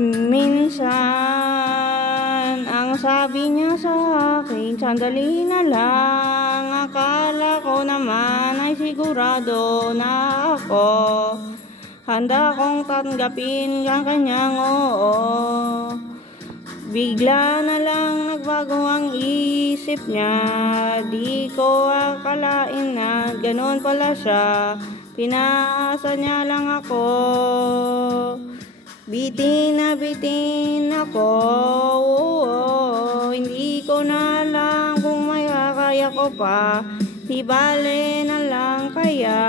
Minsan, ang sabi niya sa akin, sandali na lang. Akala ko naman ay sigurado na ako. Handa kong tanggapin ang kanyang oo. Bigla na lang nagbago ang isip niya. Di ko akalain na ganun pala siya. Pinaasa niya lang ako. Bitin na bitin ako, hindi ko na alam kung may kaya ko pa. Di bale na lang kaya.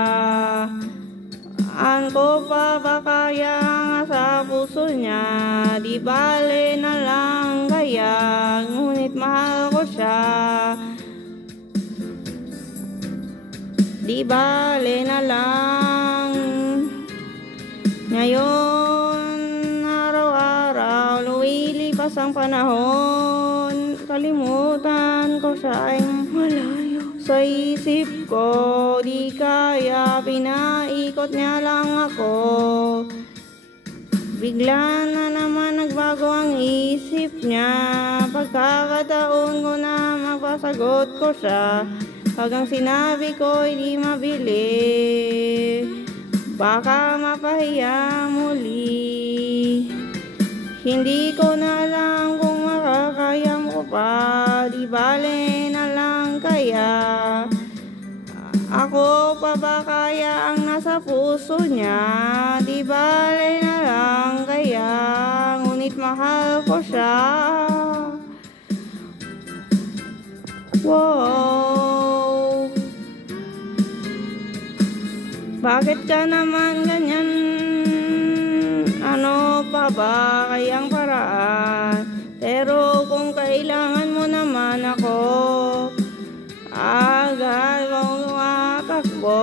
An ko pa ba kaya nga sa puso niya? Di bale na lang kaya, ngunit mahal ko siya. Di bale na lang. Ngayon lumilipas ang panahon, kalimutan ko siya ay malayo sa isip ko. Di kaya pinaikot niya lang ako. Bigla na naman nagbago ang isip niya. Pagkakataon ko na magpasagot ko siya. Hanggang sinabi ko hindi mabili, baka mapahiya muli. Hindi ko na alam kung makakaya mo pa. Di bale na lang kaya. Ako pa ba kaya ang nasa puso niya? Di bale na lang kaya, ngunit mahal ko siya. Wow, bakit ka naman ganyan? Ano pa ba kayang paraan? Pero kung kailangan mo naman ako, agad kong tumatakbo.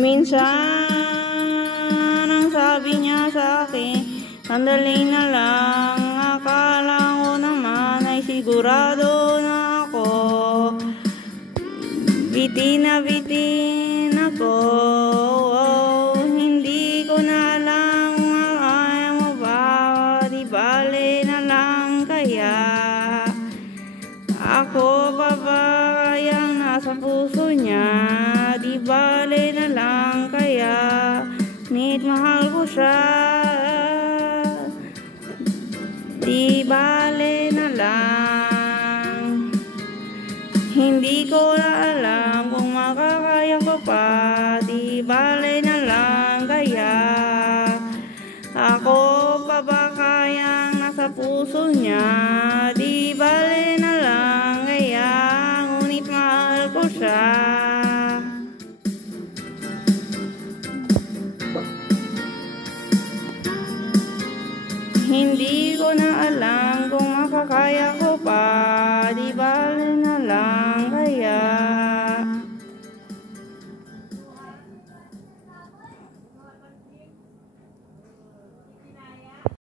Minsan, ang sabi niya sa akin, sandali na lang. Akala ko naman ay sigurado na ako. Bitin na bitin ako. Hindi ko na alam kung kaya mo ba. Di bale na lang kaya. Ako pa ba kayang nasa puso niya? Di bale na lang kaya, ngunit mahal ko siya. Di bale na lang. Hindi ko na alam kung makakaya ko pa. Di bale na lang kaya. Ako pa ba kayang nasa puso niya?